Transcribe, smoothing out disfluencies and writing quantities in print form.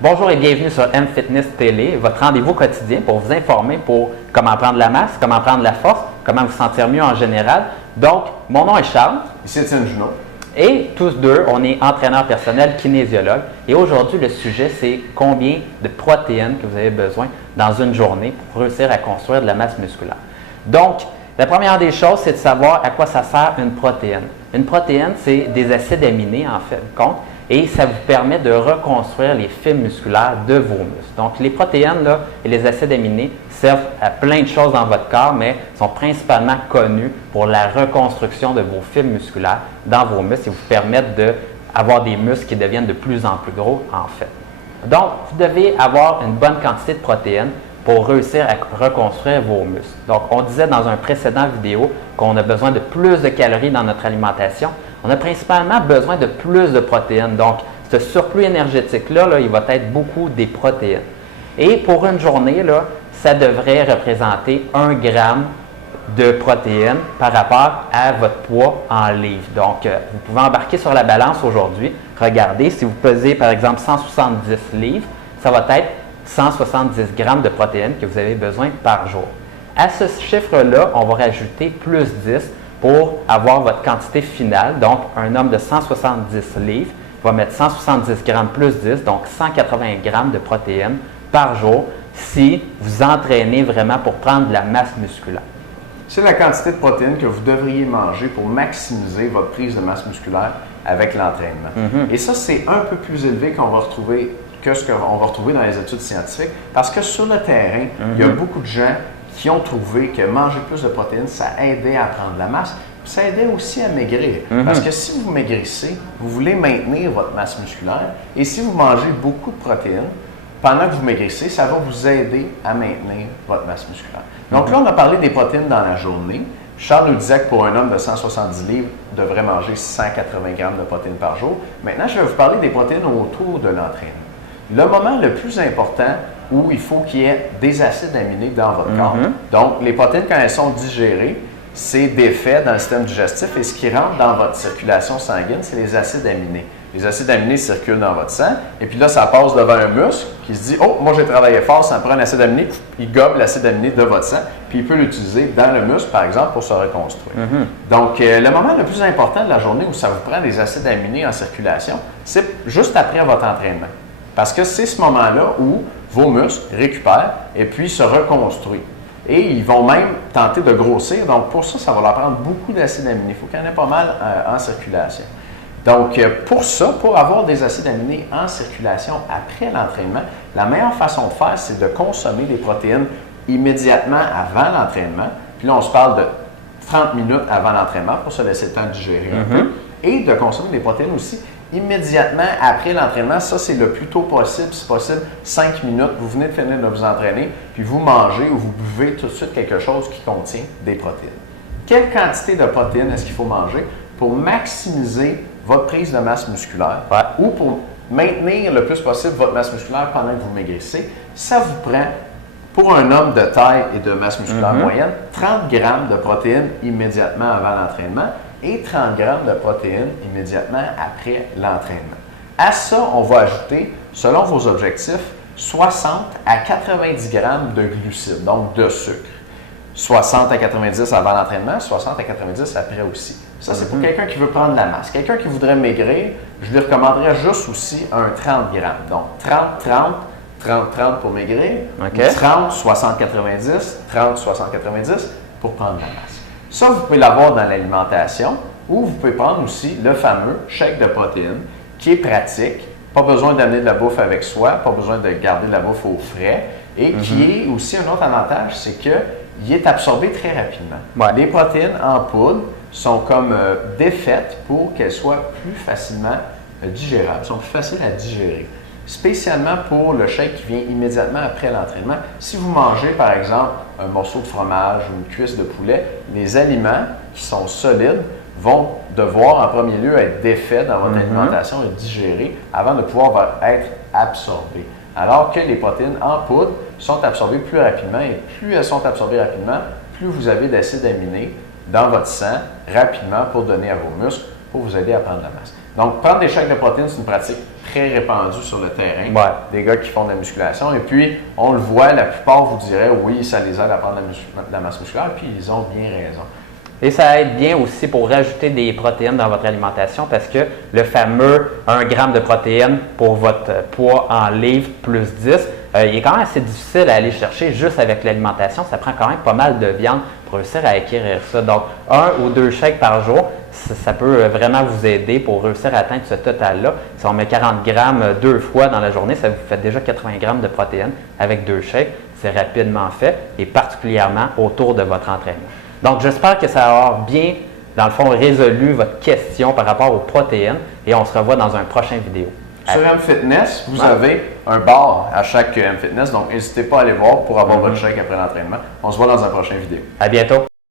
Bonjour et bienvenue sur M-Fitness Télé, votre rendez-vous quotidien pour vous informer pour comment prendre la masse, comment prendre la force, comment vous sentir mieux en général. Donc, mon nom est Charles. Ici Étienne Junot. Et tous deux, on est entraîneurs personnels, kinésiologues. Et aujourd'hui, le sujet, c'est combien de protéines que vous avez besoin dans une journée pour réussir à construire de la masse musculaire. Donc, la première des choses, c'est de savoir à quoi ça sert une protéine. Une protéine, c'est des acides aminés, en fait, compte, et ça vous permet de reconstruire les fibres musculaires de vos muscles. Donc, les protéines là, et les acides aminés servent à plein de choses dans votre corps, mais sont principalement connus pour la reconstruction de vos fibres musculaires dans vos muscles et vous permettent d'avoir des muscles qui deviennent de plus en plus gros, en fait. Donc, vous devez avoir une bonne quantité de protéines pour réussir à reconstruire vos muscles. Donc, on disait dans un précédent vidéo qu'on a besoin de plus de calories dans notre alimentation. On a principalement besoin de plus de protéines. Donc, ce surplus énergétique-là, il va être beaucoup des protéines. Et pour une journée, là, ça devrait représenter 1 gramme de protéines par rapport à votre poids en livres. Donc, vous pouvez embarquer sur la balance aujourd'hui. Regardez, si vous pesez par exemple 170 livres, ça va être 170 grammes de protéines que vous avez besoin par jour. À ce chiffre-là, on va rajouter plus 10 pour avoir votre quantité finale. Donc, un homme de 170 livres va mettre 170 grammes plus 10, donc 180 grammes de protéines par jour si vous entraînez vraiment pour prendre de la masse musculaire. C'est la quantité de protéines que vous devriez manger pour maximiser votre prise de masse musculaire avec l'entraînement. Et ça, c'est un peu plus élevé qu'on va retrouver que ce qu'on va retrouver dans les études scientifiques parce que sur le terrain, il y a beaucoup de gens qui ont trouvé que manger plus de protéines, ça aidait à prendre la masse, puis ça aidait aussi à maigrir. Parce que si vous maigrissez, vous voulez maintenir votre masse musculaire, et si vous mangez beaucoup de protéines, pendant que vous maigrissez, ça va vous aider à maintenir votre masse musculaire. Donc là, on a parlé des protéines dans la journée. Charles nous disait que pour un homme de 170 livres, il devrait manger 180 grammes de protéines par jour. Maintenant, je vais vous parler des protéines autour de l'entraînement. Le moment le plus important où il faut qu'il y ait des acides aminés dans votre corps. Donc, les protéines, quand elles sont digérées, c'est d'effet dans le système digestif et ce qui rentre dans votre circulation sanguine, c'est les acides aminés. Les acides aminés circulent dans votre sang et puis là, ça passe devant un muscle qui se dit « Oh, moi j'ai travaillé fort, ça me prend un acide aminé. » Il gobe l'acide aminé de votre sang puis il peut l'utiliser dans le muscle, par exemple, pour se reconstruire. Donc, le moment le plus important de la journée où ça vous prend des acides aminés en circulation, c'est juste après votre entraînement. Parce que c'est ce moment-là où vos muscles récupèrent et puis se reconstruisent. Et ils vont même tenter de grossir. Donc, pour ça, ça va leur prendre beaucoup d'acides aminés. Il faut qu'il y en ait pas mal en circulation. Donc, pour ça, pour avoir des acides aminés en circulation après l'entraînement, la meilleure façon de faire, c'est de consommer des protéines immédiatement avant l'entraînement. Puis là, on se parle de 30 minutes avant l'entraînement pour se laisser le temps de digérer un peu. Et de consommer des protéines aussi immédiatement après l'entraînement. Ça, c'est le plus tôt possible. Si possible, 5 minutes. Vous venez de finir de vous entraîner, puis vous mangez ou vous buvez tout de suite quelque chose qui contient des protéines. Quelle quantité de protéines est-ce qu'il faut manger pour maximiser votre prise de masse musculaire ou pour maintenir le plus possible votre masse musculaire pendant que vous maigrissez? Ça vous prend, pour un homme de taille et de masse musculaire moyenne, 30 grammes de protéines immédiatement avant l'entraînement et 30 grammes de protéines immédiatement après l'entraînement. À ça, on va ajouter, selon vos objectifs, 60 à 90 grammes de glucides, donc de sucre. 60 à 90 avant l'entraînement, 60 à 90 après aussi. Ça, c'est pour quelqu'un qui veut prendre la masse. Quelqu'un qui voudrait maigrir, je lui recommanderais juste aussi un 30 grammes. Donc, 30-30 pour maigrir, 30-60-90, 30-60-90 pour prendre la masse. Ça, vous pouvez l'avoir dans l'alimentation ou vous pouvez prendre aussi le fameux shake de protéines qui est pratique. Pas besoin d'amener de la bouffe avec soi, pas besoin de garder de la bouffe au frais et qui est aussi un autre avantage, c'est qu'il est absorbé très rapidement. Les protéines en poudre sont comme défaites pour qu'elles soient plus facilement digérables, sont plus faciles à digérer. Spécialement pour le shake qui vient immédiatement après l'entraînement. Si vous mangez, par exemple, un morceau de fromage ou une cuisse de poulet, les aliments qui sont solides vont devoir en premier lieu être défaits dans votre alimentation et digérés avant de pouvoir être absorbés. Alors que les protéines en poudre sont absorbées plus rapidement et plus elles sont absorbées rapidement, plus vous avez d'acides aminés dans votre sang rapidement pour donner à vos muscles pour vous aider à prendre la masse. Donc, prendre des shakes de protéines, c'est une pratique très répandu sur le terrain, Ouais. des gars qui font de la musculation. Et puis, on le voit, la plupart vous diraient, oui, ça les aide à prendre de la masse musculaire, puis ils ont bien raison. Et ça aide bien aussi pour rajouter des protéines dans votre alimentation parce que le fameux 1 gramme de protéines pour votre poids en livres plus 10, il est quand même assez difficile à aller chercher juste avec l'alimentation. Ça prend quand même pas mal de viande pour réussir à acquérir ça. Donc, 1 ou 2 shakes par jour, ça peut vraiment vous aider pour réussir à atteindre ce total-là. Si on met 40 grammes 2 fois dans la journée, ça vous fait déjà 80 grammes de protéines avec 2 shakes. C'est rapidement fait et particulièrement autour de votre entraînement. Donc, j'espère que ça va avoir bien, dans le fond, résolu votre question par rapport aux protéines et on se revoit dans un prochain vidéo. Sur M-Fitness, vous avez un bar à chaque M-Fitness, donc n'hésitez pas à aller voir pour avoir votre chèque après l'entraînement. On se voit dans un prochain vidéo. À bientôt!